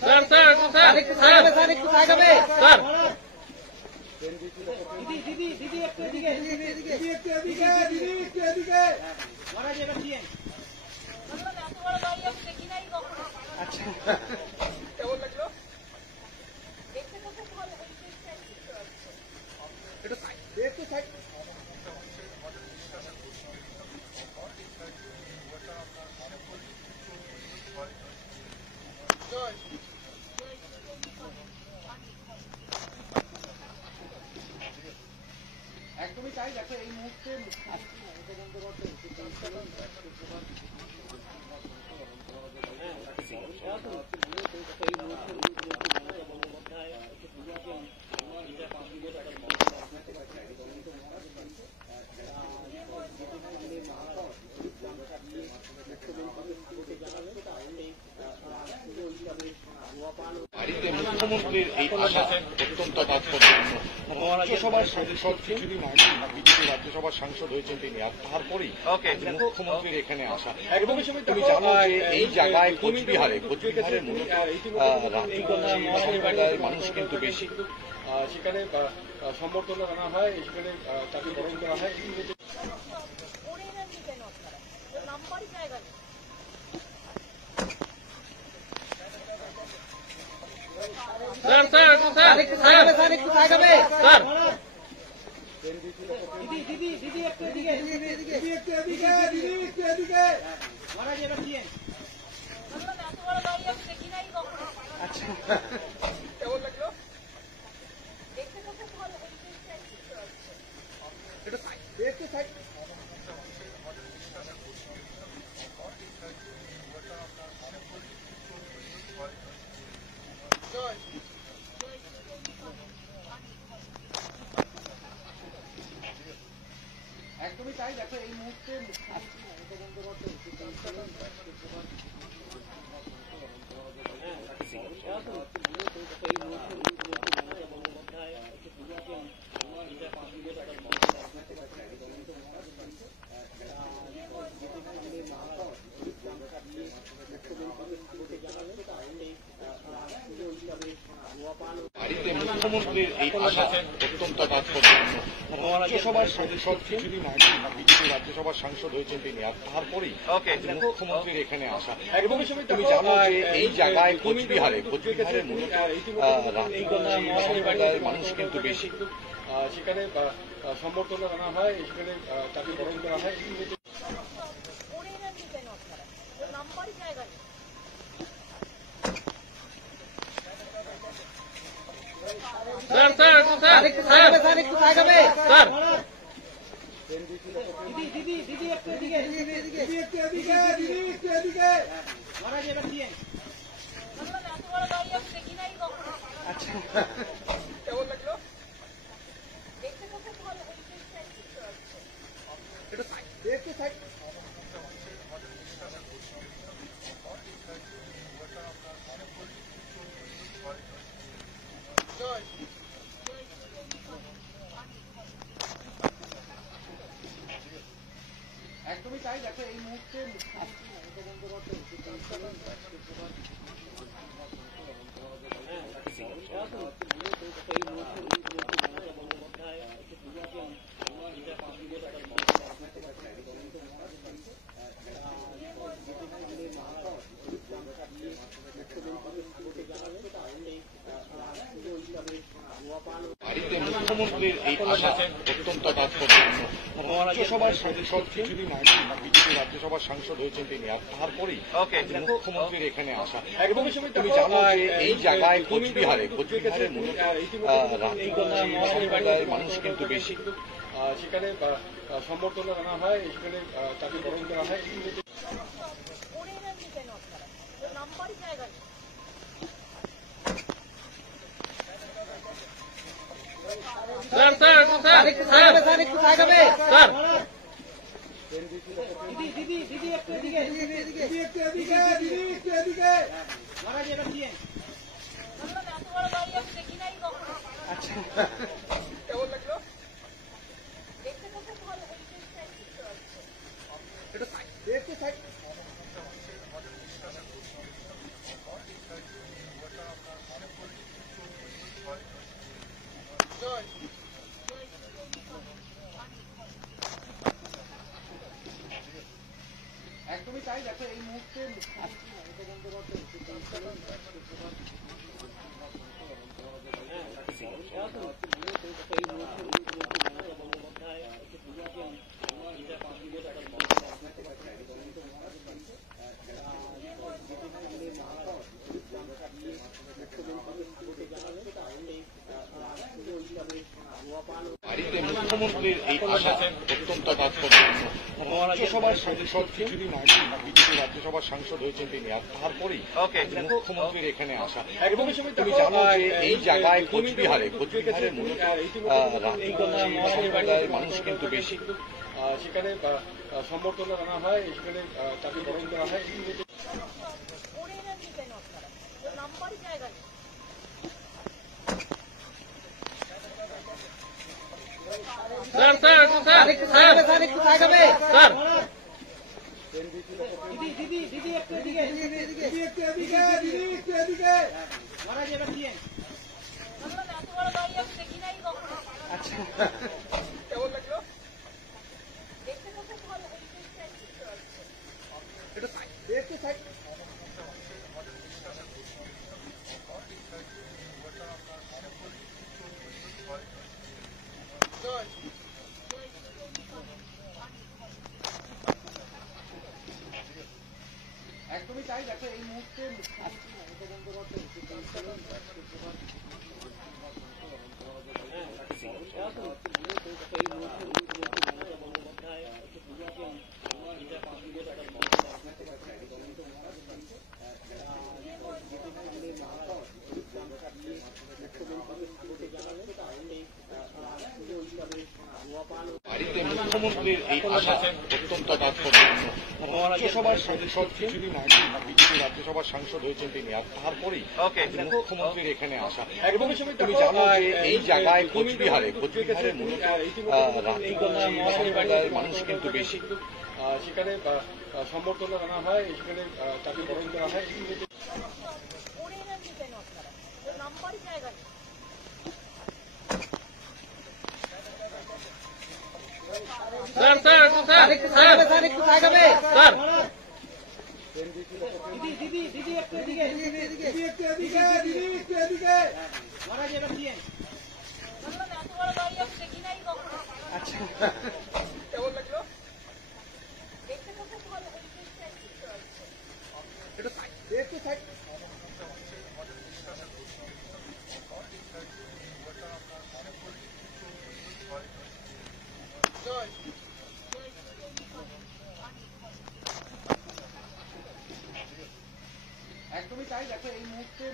Sir sir sir sir একটু তাকাবে sir দিদি দিদি দিদি একটু এদিকে দিদি এদিকে দিদি একটু এদিকে দিদি একটু এদিকে মারা যাবে দিয়ে আমরা এত বড় গাড়ি আমি দেখি নাই কখনো আচ্ছা কেমন লাগলো দেখতে কত ভালো এটা দেখতে সাইড একদমই তাই। দেখো এই মুহূর্তে মুখ্যমন্ত্রীর এই আশা অত্যন্ত তাৎপর্যপূর্ণ। রাজ্যসভার সাংসদ কিছুদিন আগে বিজেপি রাজ্যসভার সাংসদ হয়েছেন তিনি, আর তারপরেই মুখ্যমন্ত্রীর এখানে আসা। একদম তুমি জানো যে এই জায়গায় কোচবিহারের মূলত রাত্রিকন্যা সম্প্রদায়ের মানুষ কিন্তু বেশি, সেখানে সম্বর্ধনা আনা হয়, সেখানে তাকে বরণ করা হয়। স্যার স্যার স্যার একটু তাকাবে স্যার দিদি দিদি দিদি একটু এদিকে দিদি এদিকে দিদি একটু এদিকে দিদি একটু এদিকে মারা যাবে দিয়ে আমরা এত বড় গাড়ি আমি দেখি নাই কখনো আচ্ছা কেমন লাগলো দেখতে কত ভালো এটা দেখতে সাইড একদমই তাই। দেখো এই মুহূর্তে মুখ্যমন্ত্রীর এই আশা অত্যন্ত তাৎপর্যপূর্ণ। রাজ্যসভার সাংসদ কিছুদিন আগে বিজেপি রাজ্যসভার সাংসদ হয়েছেন তিনি, আর তারপরেই মুখ্যমন্ত্রীর এখানে আসা। একদম তুমি জানো যে এই জায়গায় কোচবিহারের মূলত রাত্রিকন্যা সম্প্রদায়ের মানুষ কিন্তু বেশি, সেখানে সম্বর্ধনা আনা হয়, সেখানে তাকে বরণ করা হয়। স্যার স্যার স্যার একটু তাকাবে স্যার দিদি দিদি দিদি একটু এদিকে দিদি এদিকে দিদি একটু এদিকে দিদি একটু এদিকে মারা যাবে দিয়ে আমরা এত বড় গাড়ি আমি দেখি নাই কখনো আচ্ছা কেমন লাগলো দেখতে কত ভালো এটা দেখতে সাইড একদমই তাই। দেখো এই মুহূর্তে মুখ্যমন্ত্রীর এই আশা অত্যন্ত তাৎপর্যপূর্ণ। রাজ্যসভার সাংসদ কিছুদিন আগে বিজেপি রাজ্যসভার সাংসদ হয়েছেন তিনি, আর তারপরেই মুখ্যমন্ত্রীর এখানে আসা। একদম তুমি জানো যে এই জায়গায় কোচবিহারের মূলত রাত্রিকন্যা সম্প্রদায়ের মানুষ কিন্তু বেশি, সেখানে সম্বর্ধনা আনা হয়, সেখানে তাকে বরণ করা হয়। স্যার স্যার স্যার একটু তাকাবে স্যার দিদি দিদি দিদি একটু এদিকে দিদি এদিকে দিদি একটু এদিকে দিদি একটু এদিকে মারা যাবে দিয়ে আমরা এত বড় গাড়ি আমি দেখি নাই কখনো আচ্ছা কেমন লাগলো দেখতে কত ভালো একদমই তাই। দেখো এই মুহূর্তে বাড়িতে মুখ্যমন্ত্রীর এই আসা অত্যন্ত তাৎপর্যপূর্ণ। রাজ্যসভার সাংসদ কিছুদিন আগে বিজেপি রাজ্যসভার সাংসদ হয়েছেন তিনি, আর তারপরেই মুখ্যমন্ত্রীর এখানে আসা। এবং তুমি জানো যে এই জায়গায় কোচবিহারের মূলত সম্প্রদায়ের মানুষ কিন্তু বেশি, সেখানে সম্বর্ধনা আনা হয়, সেখানে তাকে বরণ দেওয়া হয়। Sir sir sir sir sir একটু তাকাবে স্যার। দিদি দিদি একটু এদিকে, দিদি একটু এদিকে, দিদি একটু এদিকে। মহারাজ এবার দিয়ে এত বড় বাড়ি আমি দেখি নাই কখনো। আচ্ছা কেমন লাগলো? দেখতে খুব ভালো একটু সাইড একদমই তাই। দেখো এই মুহূর্তে বাড়িতে মুখ্যমন্ত্রীর এই আসা অত্যন্ত তাৎপর্যপূর্ণ। রাজ্যসভার সাংসদ কিছুদিন আগে বিজেপি রাজ্যসভার সাংসদ হয়েছেন তিনি, আর তারপরেই মুখ্যমন্ত্রীর এখানে আসা। এবং তুমি জানো যে এই জায়গায় কোচবিহারের মূলত সম্প্রদায়ের মানুষ কিন্তু বেশি, সেখানে সম্বর্ধনা আনা হয়, সেখানে তাকে বরণ দেওয়া হয়। Sir sir sir sir sir একটু তাকাবে স্যার। দিদি দিদি দিদি একটু এদিকে, দিদি একটু এদিকে, দিদি একটু এদিকে। মহারাজ এবার দিয়ে এত বড় বাড়ি আমি দেখি নাই কখনো। আচ্ছা কেমন লাগলো? দেখতে খুব ভালো একটু সাইড একদমই তাই। দেখো এই মুহূর্তে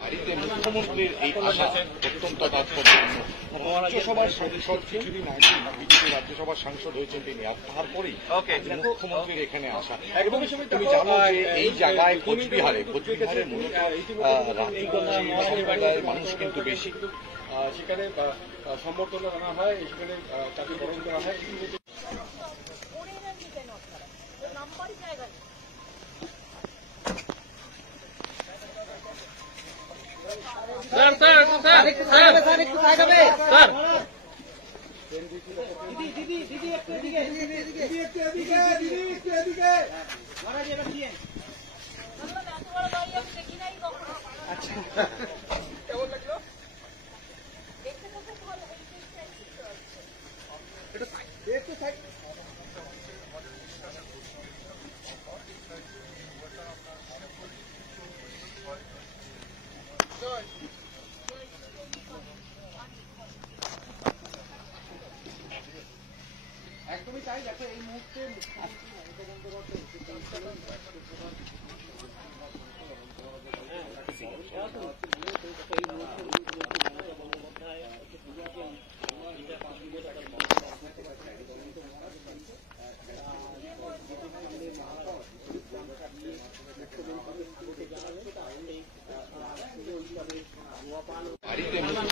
বাড়িতে মুখ্যমন্ত্রীর এই আসা অত্যন্ত তাৎপর্যপূর্ণ। রাজ্যসভার সাংসদ কিছুদিন আগে বিজেপি রাজ্যসভার সাংসদ হয়েছেন তিনি, আর তারপরেই মুখ্যমন্ত্রীর এখানে আসা। এবং তুমি জানো যে এই জায়গায় কোচবিহারের মূলত সম্প্রদায়ের মানুষ কিন্তু বেশি, সেখানে সম্বর্ধনা আনা হয়, সেখানে তাকে বরণ দেওয়া হয়। Sir sir sir sir sir একটু তাকাবে স্যার। দিদি দিদি দিদি একটু এদিকে, দিদি একটু এদিকে, দিদি একটু এদিকে। মহারাজ এবার দিয়ে এত বড় বাড়ি আমি দেখি নাই কখনো। আচ্ছা কেমন লাগলো? দেখতে খুব ভালো একটু সাইড একদমই তাই। দেখো এই মুহূর্তে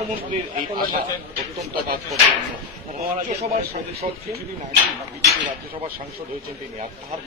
মুখ্যমন্ত্রীর এই আসা অত্যন্ত তাৎপর্যপূর্ণ। রাজ্যসভার সাংসদ কিছুদিন আগে বিজেপি রাজ্যসভার সাংসদ হয়েছেন তিনি, আর তার